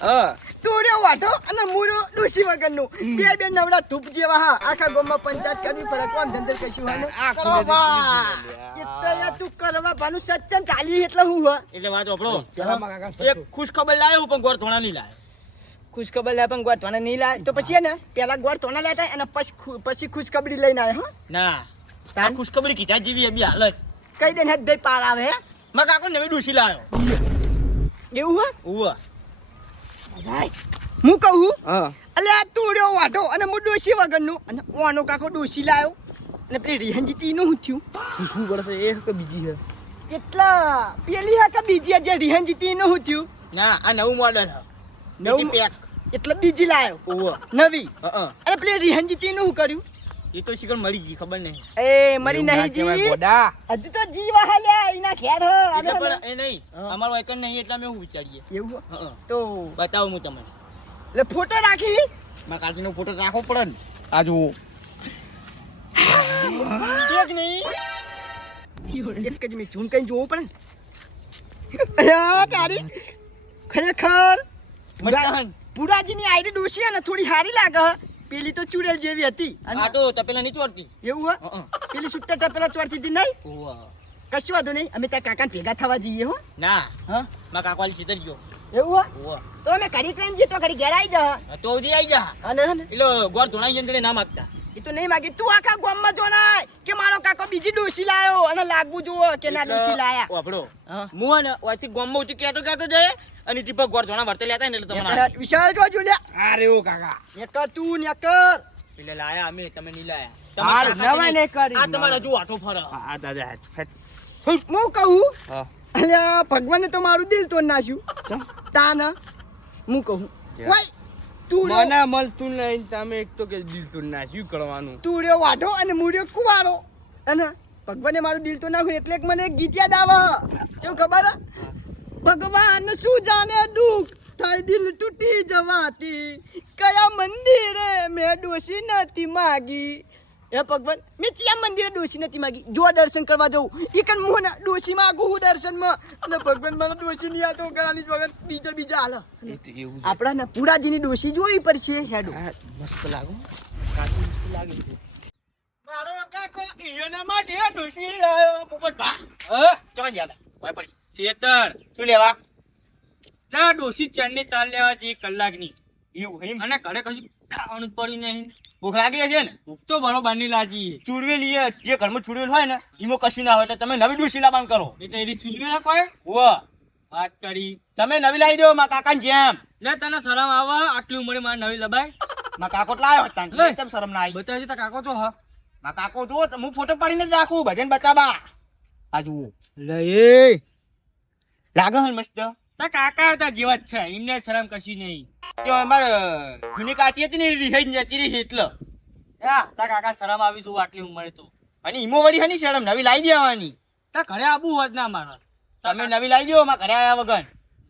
તોડ્યો વાટો અને મૂળો ડોસી વગરનું બે નવડા ધૂપ જેવા હા આખા ગામમાં પંચાયત કરવી પડે કોણ ધંધર કશું હા એટલે તું કરવા ભાનું સચ્ચન ચાલી એટલે હું હા એટલે વાત ઓપડો એક ખુશ ખબર લાયો પણ ગોળ ધોણા નહીં લાયો ખુશ ખબર લે પણ ગોળ ધોણા નહીં લાય તો પછી ને પેલા ગોળ ધોણા લેતા અને પછી ખુશ ખબરી લઈને આવ્યો હા ના આ ખુશ ખબરી કીધા જેવી એ બી હાલત કઈ દે હેડ ભાઈ પાર આવે હે માં કાકો નવી ડૂસી લાયો એવું હા ઉવા હું કહું અલે આ તોડ્યો વાટો અને હું ડોસી વગરનું અને ઓનો કાકો ડોસી લાયો અને પેલી રિહનજીતી નું શું થયું શું પડશે એ કે બીજી છે એટલા પેલી હા કે બીજી જે રિહનજીતી નું શું થયું ના આ નવું મોડલ હ નવું પેક એટલે બીજી લાયો ઉવા નવી અરે પેલી રિહનજીતી નું શું કર્યું એ તો શીખર મરી ગઈ ખબર નહીં એ મરી નહીં જી હજુ તો જીવા હાલ્યા એના ખેર હ એટલે પણ એ નહીં અમારો એકન નહીં એટલે અમે હું વિચારીએ એવું તો બતાવું હું તમને એટલે ફોટો રાખી માં કાકીનો ફોટો રાખવો પડે ને આ જુઓ એક નહીં એક જ મેં ઝૂમ કઈ જોવું પડે ને અરે તારી ખરેખર પુરાજીની આઈડી ડોસી ને થોડી હારી લાગે પેલી તો ચુડેલ જેવી હતી આ તો તપેલા નહીં ચોરતી એવું હો પેલી સુટ્ટા તપેલા ચોરતી હતી નહીં કશું વાંધો નહીં અમે ત્યાં કાકાને ભેગા થવા જઈએ હો ના હા માં કાકવાલી સીધર ગયો એવું હો તો અમે ઘડી ટ્રેન જઈએ તો ઘડી ઘેર આવી જા તો ઉધી આવી જા અને એટલે ગોળ ધોણાઈ જંદરે ના માગતા એ તો નહીં માગે તું આખા ગામમાં જોનાય કે મારો કાકો બીજી ડોસી લાયો અને લાગવું જુઓ કે ના ડોસી લાયા વાપડો હું ને ઓથી ગામમાં ઉતી કેતો જાય અને દીપક ગોળ ધોણા વર્તે લેતા ને એટલે તમારા વિશાલ જો જોલ્યા અરે ઓ કાકા નેકર તું નેકર એટલે લાયા અમે તમે નહીં લાયા હાલ નવા ને કરી આ તમારે હજુ આઠો ફરે આ દાદા હું કહું હા અલ્યા ભગવાને તો મારું દિલ તોડ નાખ્યું તાના હું કહું ઓય તું મને મળતું નહીં તમે એક તો કે દિલ સુન ના શું કરવાનું તું રહ્યો વાઢો અને મુર્યો કુવારો અને ભગવાને મારું દિલ તો નાખ્યું એટલે એક મને એક ગીત યાદ આવે કેવું ખબર ભગવાન શું જાણે દુઃખ થાય દિલ તૂટી જવાથી કયા મંદિરે મેં ડોસી નથી માગી હે ભગવાન મેં ચિયા મંદિરે ડોસી નથી માગી જો દર્શન કરવા જવું ઈ કન મોહ ના ડોસી માગું હું દર્શનમાં અને ભગવાન મને ડોસી ની આતો કરાની વગર બીજા હાલ આપણા ને પુરાજીની ડોસી જોઈ પડશે હેડો મસ્ત લાગો કાચી મસ્ત લાગે મારો કાકો ઈયોના માટે ડોસી લાયો પોપટભા ચોં જ્યાદા કોઈ પડી ચેતર શું લેવા ના ડોસી ચણની ચાલ લેવા જે કલાકની એવું એમ અને ઘરે કશું ખાવાનું પડ્યું નહીં ભૂખ લાગી છે ને ભૂખ તો બરોબર ની લાગી ચૂડવેલી જે ઘરમાં ચૂડવેલ હોય ને એમાં કશું ના હોય એટલે તમે નવી ડોસી લાવવાનું કરો એટલે એની ચૂલવી ના કોઈ વાહ વાત કરી તમે નવી લાવી દો માં કાકાને જેમ લે તને શરમ આવે આટલી ઉંમરે મારે નવી લબાય માં કાકો લાયો હતા લે. કેમ શરમ ના આવી બતાવજે તા કાકો છો હા માં કાકો જો હું ફોટો પાડીને જ રાખું ભજન બતાબા આ જુઓ લે લાગે હે મસ્ત તા કાકા હતા જેવા જ છે એમને શરમ કશી નહીં જો અમાર જૂની કાચી હતી ને રીહાઈ જતી રહી એટલે યા તા કાકા શરમ આવી તું આટલી ઉંમરે તો અને ઈમો વળી હની શરમ નવી લાવી દેવાની તા ઘરે આબુ હોત ના મારા તમે નવી લાવી દો માં ઘરે આવ્યા વગર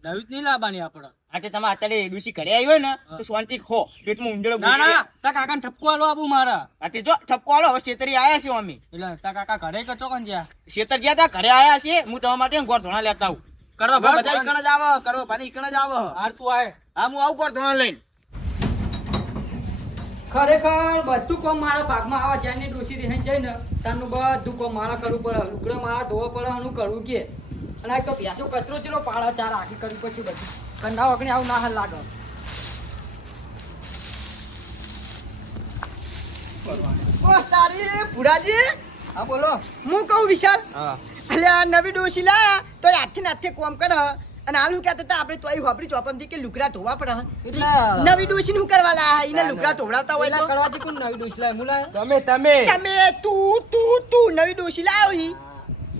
નવી જ નહીં લાવવાની આપણે આ તે તમે અત્યારે ડોસી ઘરે આવી હોય ને તો શાંતિ ખો પેટમાં ઊંડળો ના ના તા કાકાને ઠપકો આલો આબુ મારા આ તે જો ઠપકો આલો હવે શેતરી આયા છે અમે એટલે તા કાકા ઘરે કચો કન જ્યાં શેતર ગયા તા ઘરે આયા છે હું તમારા માટે ગોળ ધોણા લેતા આવું કરવા ભાઈ બધા ઈકણ જ આવો કરવા ભાઈ ઈકણ જ આવો હાર તું આય હા હું આવું ગોળ ધોણા લઈને ખરેખર બધું કોમ મારા ભાગમાં આવા જ્યાંની ડોસી રહેન જાય ને તાનું બધું કોમ મારા કરવું પડે લુગડા મારા ધોવા પડે હું કરવું કે અને આ તો પ્યાસો કચરો ચલો પાડા ચાર આખી કરવી પડશે બધું કંડા વગણી આવું ના હાલ લાગે ઓ તારી પુરાજી હા બોલો હું કહું વિશાલ હા અલ્યા નવી ડોસી લાયા તો હાથથી નાથે કોમ કરે અને આનું કહેતા હતા આપણે તોય વાપરી ચોપમથી કે લુગડા ધોવા પડે એટલે નવી ડોસી નું કરવા લાયા એને લુગડા ધોવડાવતા હોય તો કરવાથી કોણ નવી ડોસી લાય મુલા તમે તમે તું નવી ડોસી લાયો હી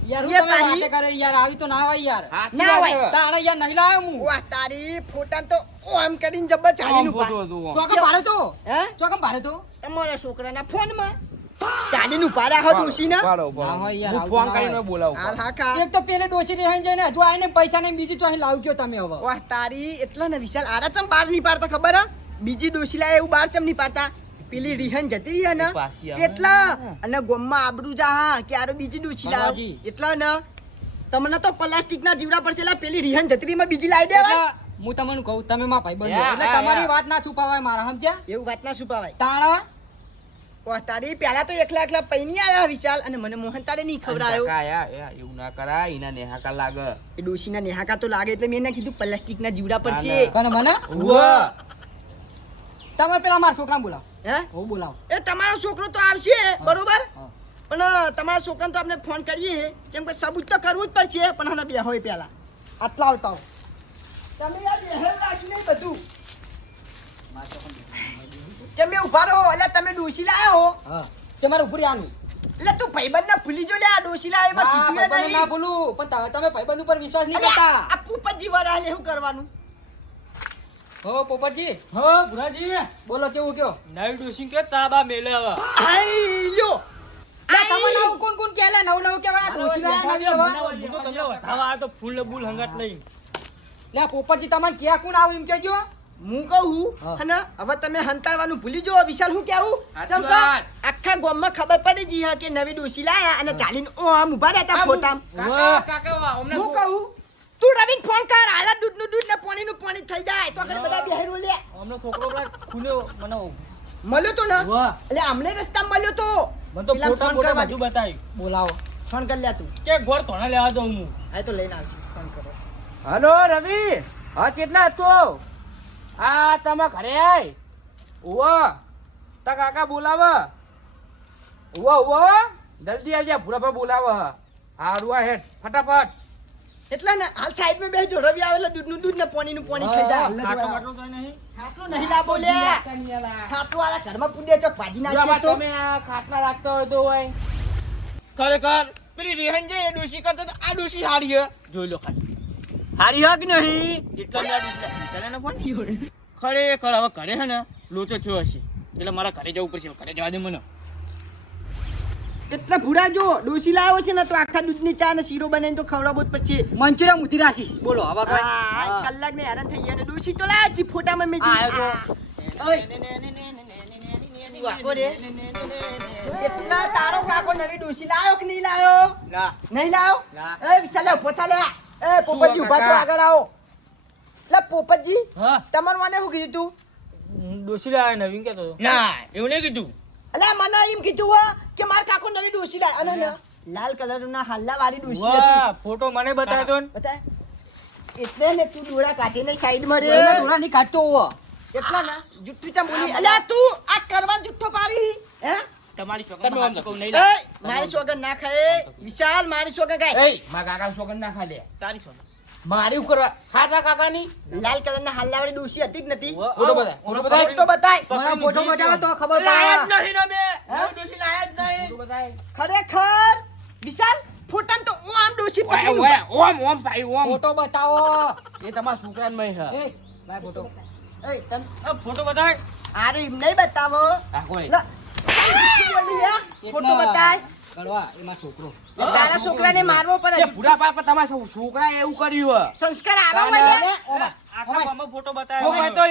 યાર હું તમે વાતે કરે યાર આવી તો ના હોય યાર ના હોય તારે યાર નહીં લાયો હું વાહ તારી ફોટા તો ઓમ કરીને જબર ચાલીનું ચોકમ ભાડે તો હે ચોકમ ભાડે તો તમારા છોકરાના ફોનમાં ચાલીનું પાડા હો ડોસી ના પાડો હું ફોન કરીને બોલાવું હાલ હા કા એક તો પેલે ડોસી રેહન જઈને હજુ આને પૈસા ને બીજી ચોહી લાવ ગયો તમે હવે વાહ તારી એટલા ને વિશાલ આરા ચમ બાર નહીં પાડતા ખબર હે બીજી ડોસી લાય એવું બાર ચમ નહીં પાડતા પેલી રિહન જતી રહી ને એટલા અને ગોમમાં આબરૂ જા હા કે આરો બીજી ડોસી લાવ એટલા ને તમને તો પ્લાસ્ટિક ના જીવડા પડશે પેલી રિહન જતી માં બીજી લાવી દેવા હું તમને કહું તમે માં ભાઈ બંધો યા, એટલે યા, તમારી યા. વાત ના છુપાવાય મારા સમજ્યા એવું વાત ના છુપાવાય તાણા તારી પેલા તો એકલા એકલા પૈની આયા વિશાલ અને મને મોહન તારે નહીં ખવડાયો કાકા યા એવું ના કરાય એના નેહાકા લાગે એ ડોશીના નેહાકા તો લાગે એટલે મેં એને કીધું પ્લાસ્ટિકના જીવડા પર છે કોને મને ઉવ્વ. તમે પેલા મારા છોકરાને બોલાવો હે હું બોલાવો એ તમારો છોકરો તો આવશે બરોબર હા. પણ તમારા છોકરાને તો આપણે ફોન કરીએ કેમ કે સબૂત તો કરવું જ પડશે પણ આના બે હોય પેલા આટલા આવતા હો તમે યાર બેહેલ રાખ્યું નહીં બધું તમે ઉભા રહો એટલે તમે ડોશી લાયા હો હા તમારે ઉપરી આનું એટલે તું ભાઈબંધને ભૂલી જો લે આ ડોશી લાયા એમાં કીધું એ ભાઈબંધ ના નહીં બોલું પણ તમે ભાઈબંધ ઉપર વિશ્વાસ નહીં અલ્યા, કરતા આ પૂપતજી વાળા હાલે શું કરવાનું હો પોપટજી હો ભુરાજી બોલો કેવું કયો નવી ડોસી કે ચા બા મેલે હવે આઈ લ્યો તમે નવું કોણ કોણ કેલા નવું નવું કેવા ડોસી લાયા નવી હવા હું તો તમને વધાવા આ તો ફૂલ ને બુલ હંગાત નહીં લે પોપટજી તમને ક્યાં કોણ આવું એમ કેજો હું કહું હા. અને હવે તમે હંતાડવાનું ભૂલી જો વિશાલ હું કેવું સાચી ચમ કા? વાત. આખા ગામમાં ખબર પડી ગઈ હે કે નવી ડોશી લાયા અને ચાલીને ઓ આમ ઊભા રહેતા ફોટામાં. કાકા અમને હું કહું તું રવિન ફોન કર હાલા દૂધનું દૂધ ને પાણીનું પાણી થઈ જાય તો આગળ બધા બેહેરો લે અમને છોકરો પેલા ખુલ્યો મને મળ્યો તો ને વાહ એટલે અમને રસ્તામાં મળ્યો તો મને તો પેલા ફોટા ફોન ફોટા કરવા બધું બતાવી બોલાવો ફોન કરી લે તું કે ગોળ તોણા લેવા દઉં હું આ તો લઈને આવશે ફોન કરો હલો રવિ હા કેટલા હતો આ તમે ઘરે આય ઉવો તા કાકા બોલાવ ઉવો જલ્દી આવજે ભૂરા પર બોલાવ હારું આ હેડ ફટાફટ એટલે ને હાલ સાઈડમાં બેસજો રવિ આવે એટલે દૂધનું દૂધ ને પાણીનું પાણી થઈ જાય હાલ કાકો જ માટલો તો નહીં ખાટલું નહીં લાવો લે ખાટલું વાળા ઘરમાં પૂડે ચોક ભાજી નાખશે તો તમે આ ખાટલા રાખતા હોય તો હોય ખરેખર પેલી રેહન જે એ ડોશી કરતો તો આ ડોશી હારી હે જોઈ લો ખાલી હારી હે કે નહીં એટલા મેં આ ડોશી વિશાલે ને ફોન ખરેખર હવે ઘરે હે ને લોચો થયો હશે એટલે મારા ઘરે જવું પડશે ઘરે જવા દે મને એટલે ભૂરા જો ડોસી લાવ્યો છે ને તો આખા દૂધની ચા ને શીરો બનાવીને તો ખવડાવવો જ પડશે મંચુરિયન ઉધી રાખીશ બોલો હવે કઈ આ કલાક ને હેરાન થઈ ગયા ને ડોસી તો લાયા છી ફોટામાં મેં વાગો રે એટલા તારો કાકો નવી ડોસી લાયો કે નહીં લાયો ના નહીં લાયો ના. એ વિશાલે પોતા લે એ પોપટજી ઉભા તો આગળ આવો એટલે પોપટજી હા તમારું મને શું કીધું તું ડોસી લાયા નવીન કેતો હતો. ના એવું નહીં કીધું અલ્યા મને એમ કીધું હો કે માર કાકો નવી ડોસી લાય અને ને લાલ કલર ના હાલ્લા વાળી ડોસી હતી વાહ ફોટો મને બતાવ્યો તો ને. બતાય એટલે ને તું ડોળા કાઢીને સાઈડમાં રે બોલો ડોરા ની કાઢતો હોવો એટલા ના જુઠ્ઠું ચા બોલી અલ્યા તું આ કરવા જુઠ્ઠો પાડી હે તમારી તમે છોકરા આમ કહું નહીં એ મારી સોગન ના ખાય વિશાલ મારી સોગન ખાય એય મારા કાકા છોકરા ના ખાલે તારી છોકરા મારી ઉપર ખાતા કાકાની લાલ કલર ના હાલ્લા વાળી ડોસી હતી જ નથી વાહ, ફોટો આવો. બતાય, ફોટો ઓલો બતાય. તો બતાય મારા ફોટો બતાવો તો ખબર લાયા પડે જ નહીં ને મેં નવી ડોશી લાયા જ નહીં ફોટો બતાય. ખરેખર વિશાલ ફોટામાં તો હું આમ ડોસી ઓય, પકડી ઓય, ઓમ ઓમ ભાઈ ઓમ ફોટો બતાવો એ તમારા છોકરાને મય હે એ લાય ફોટો એ તમ આ ફોટો બતાય આરે એમ નહીં બતાવો આ કોઈ લા, જુઠ્ઠું બોલી હે? ફોટો બતાય કડવા એમાં છોકરો લે, તારા છોકરાને મારવો એ પડે ભૂરા પાપા તમારા છોકરા એવું કર્યું સંસ્કાર આવા હોય લે. આખા ગામમાં ફોટો હે બતાવ્યો તો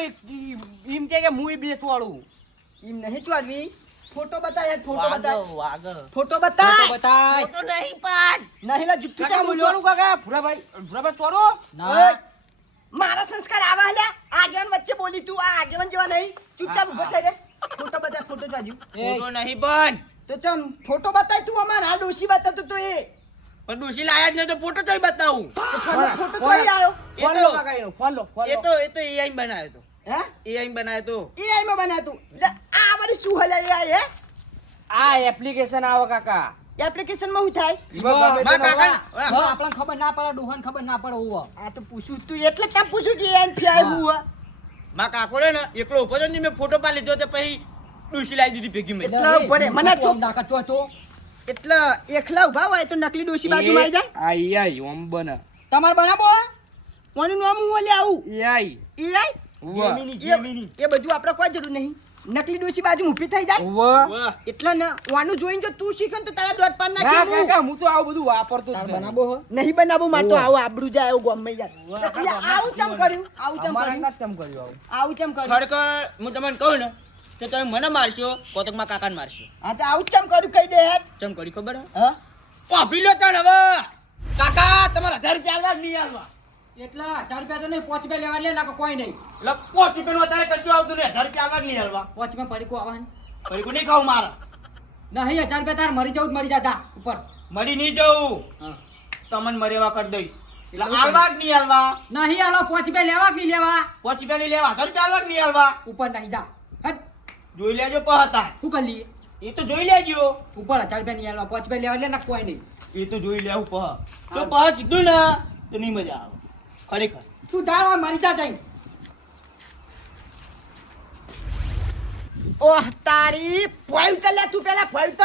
એમ કે હું બેચવાડું એમ નહીં ચોરવી ફોટો બતાય ફોટો બતાય વાગો ફોટો ફોટો બતાય બતાય ફોટો નહીં પણ નહીં લા જુઠ્ઠું કાકા ચા હું બોલ્યો ચોરું કાકા ભૂરાભાઈ ચોરો ના ઓય, મારા સંસ્કાર આવા લે આગેવાન વચ્ચે બોલી તું આ આગેવાન જેવા નહીં ચૂપચાપ ઉભો થઈ રે ફોટો બતાય ફોટો જ બાજુ એ ફોટો નહીં પણ તો ચમ ફોટો બતાય તું અમાર હાલ ડોશી બતાતો તો એ પણ ડોશી લાયા જ નહીં તો ફોટો ચોય બતાવું ફોટો તો અહીં આવ્યો ફોન લો કાકા એનો ફોન લો ફોન લો એ તો AI બનાવ્યો તો હે AI બનાવ્યો તો એ આઈમાં બનાતું લે આ વળી શું હલાય હે આ એપ્લિકેશન આવે કાકા એપ્લિકેશન માં શું થાય એમાં ગમે તે મારા કાકા નવા- હવે આપણને ખબર ના પડે ડોહાને ખબર ના પડે હોવો આ તો પૂછું તું એટલે ત્યાં પૂછું કે એન ફિયાય હું હે. મારા કાકો રે ને એકલો ઉભો હતો ને મેં ફોટો પાડી લીધો તો પછી ડોશી લાવી દીધી ભેગી મેં એટલે ઉભો રે, મને ચોક- ના કરતો હતો એટલે એકલા ઉભા હોય તો નકલી ડોશી બાજુમાં આવી જાય આઈ આઈ ઓમ બને તમારે બનાવો કોનું નામ હું ઓલે આવું એ આઈ એ આઈ ઉવા એ બધું આપણે કોઈ જરૂર નહીં નકલી ડોશી બાજુ ઊભી થઈ જાય ઉવા વાહ એટલે ને વાનું જોઈને જો તું શીખે ને તો તારા દોઢ પાન ના નાખી કાકા હું તો આવું બધું વાપરતો જ તાર નહીં. બનાવો હો નહીં બનાવું મારે તો આવું આબરૂ જાય એવું ગમે યાર એટલે આવું ચમ કર્યું આવું ચમ અમારા કર્યું અંગાત કેમ કર્યું આવું આવું ચમ કર્યું ખરેખર હું તમને કહું ને તો તમે મને મારશો કોતક માં કાકાને મારશો હા તો આવું ચમ કર્યું કહી દે હેડ ચમ કરી ખબર હે હા કોપી લો તણ હવે કાકા તમારા 1000 રૂપિયા આલવા કે નહીં આલવા એટલે 1000 રૂપિયા તો નહીં 5 રૂપિયા લેવા લે નાખો કોઈ નહીં એટલે 5 રૂપિયાનું અત્યારે કશું આવતું નહીં 1000 રૂપિયા આવવા જ નહીં હાલવા 5 રૂપિયા પડીકો આવવાનું પરીકું નહીં ખાવું મારે નહીં 1000 રૂપિયા તાર મરી જવું જ મરી જાતા ઉપર મરી નહીં જવું હા તમને મરેવા કરી દઈશ એટલે એટલે હાલવા જ નહીં હાલવા નહીં હાલો 5 રૂપિયા લેવા કે નહીં લેવા 5 રૂપિયા નહીં લેવા 1000 રૂપિયા હાલવા જ નહીં હાલવા ઉપર નહીં જા હટ જોઈ લેજો પહતા શું કરી લઈએ એ તો જોઈ લેજો ઉપર 1000 રૂપિયા નહીં હાલવા 5 રૂપિયા લેવા લે ના કોઈ નહીં એ તો જોઈ લેવું પહ તો પહ કીધું ને તો નહીં મજા આવે ખરેખર તું ધાર મરી જા જઈ ઓહ તારી પોઈન્ટ લે તું પેલા પોઈન્ટ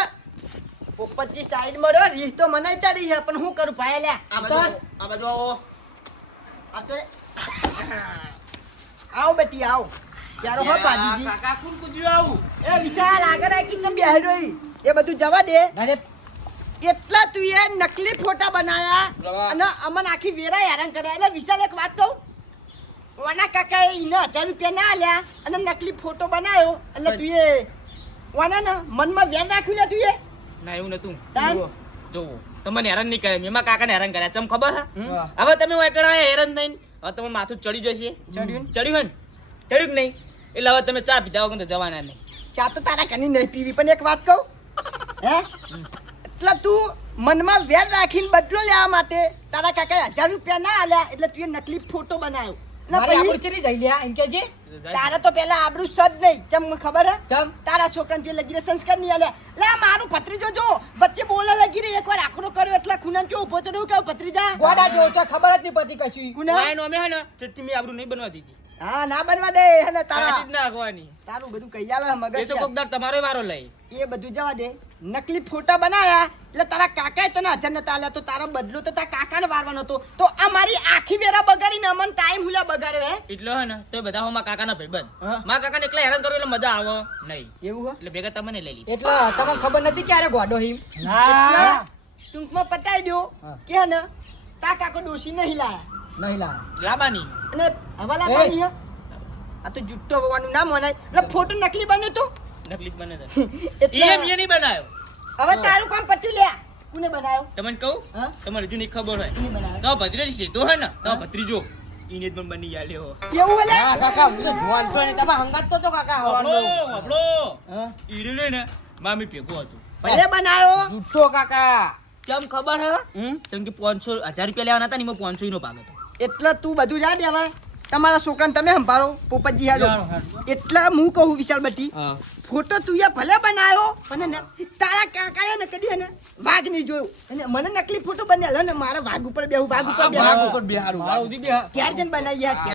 પોપટજી સાઈડ માં રહ્યો રીહ તો મને ચડી છે પણ હું કરું ભાઈ લે આ બાજુ આવો આ તો આવો બેટી આવો ચારો હો બાજીજી કાકા કોણ કૂદ્યું આવું એ વિશાલ આગળ આકી ચમ બેહી રહી એ બધું જવા દે અરે એટલા તું એ નકલી ફોટા બનાયા અને અમન આખી વેરા હેરાન કર્યા એટલે વિશાલ એક વાત કહું ઓના કાકાએ ઈને 1000 રૂપિયા ના આલ્યા અને નકલી ફોટો બનાવ્યો એટલે તું એ ઓના ને મનમાં વેર રાખ્યું લે તું એ ના એવું નતું તાન? જોવો તમને હેરાન નહીં કરે મેં કાકાને હેરાન કર્યા ચમ ખબર હે હા. હવે તમે વાયકડા હેરાન થઈને હવે તમારું માથું ચડી જશે ચડ્યું ચડ્યું હે ને ચડ્યું કે નહીં એટલે હવે તમે ચા પીધા વગર તો જવાના નહીં ચા તો તારા કની નહીં પીવી પણ એક વાત કહું હે એટલે તું મનમાં વેર રાખીને બદલો લેવા માટે તારા કાકાએ 1000 રૂપિયા ના આલ્યા એટલે તું એ નકલી ફોટો બનાવ્યો ને મારે પછી આબરૂ ચલી જઈ લે એમ કે જે તારા તો પેલા આબરૂ સદ નહીં ચમ ખબર હે ચમ તારા છોકરાને જે લગીને સંસ્કાર નહીં આલે લે આ મારું ભત્રીજો જો વચ્ચે બોલવા લગી રહી એકવાર આખરો કર્યો એટલે ખૂનામ કેવું ઉભો તો રહ્યું કે ભત્રીજા ગોડા જો છે ખબર જ નહીં પડતી કશું કુના વાય નોમે હે ને તો તમે આબરૂ નહીં બનવા દીધી હા ના બનવા દે હે ને તારા કાઢી જ ના આગવાની તારું બધું કહી આલે એ મગજ તો કોકદાર તમારો વારો લઈ એ બધું જવા દે નકલી ફોટા બનાયા એટલે તારા કાકાએ તને 1000 નતા આલ્યા તો તારો બદલો તો તારા કાકાને વારવાનો હતો તો આ મારી આખી વેરા બગાડીને અમન ટાઈમ હુલા બગાડ્યો હે એટલો હે ને તો બધા હું મારા કાકાના ભાઈબંધ હા. મારા કાકાને એકલા હેરાન કરો એટલે મજા આવે નહીં એવું હે એટલે ભેગા તમને લઈ લીધી એટલે તમને ખબર નથી ક્યારે ગોડો હિમ એટલે ટૂંકમાં પતાઈ દો હા. કે હે ને તા કાકો ડોશી નહીં લાયા નહીં લા લાબાની અને હવાલા પાણી હે આ તો જુઠ્ઠો હોવાનું ના મનાય એટલે ફોટો નકલી બન્યો તો નકલી જ બને એટલે એમ એ નહીં બનાવ્યો હવે તારું કામ પટી લે કોને બનાવ્યો તમને કહું હા તમારે હજુ નહીં ખબર હોય કોને બનાવ્યો તો ભત્રીજો સીધો હે ને તો ભત્રીજો ઈને જ પણ બની યાલ્યો એવું હલે હા કાકા હું તો જોવાન તો નહીં તમે હંગાત તો કાકા હબળો હબળો હા ઈડે ને મામી ભેગો હતું ભલે બનાવ્યો જુઠ્ઠો કાકા ચમ ખબર હે ચમ કે 500 1000 રૂપિયા લેવાના હતા ને એમાં 500 નો ભાગ હતો એટલે તું બધું જા દેવા તમારા છોકરાને તમે સંભાળો પોપટજી હાલો એટલે હું કહું વિશાલ બટી હા ફોટો તું એ ભલે બનાવ્યો અને ને તારા કાકાએ ને કદી ને વાઘ નહીં જોયો અને મને નકલી ફોટો બનાવ્યો ને મારા વાઘ ઉપર બેહું વાઘ ઉપર બેહું ઉપર બિહારું ક્યારે જન બનાવી યાર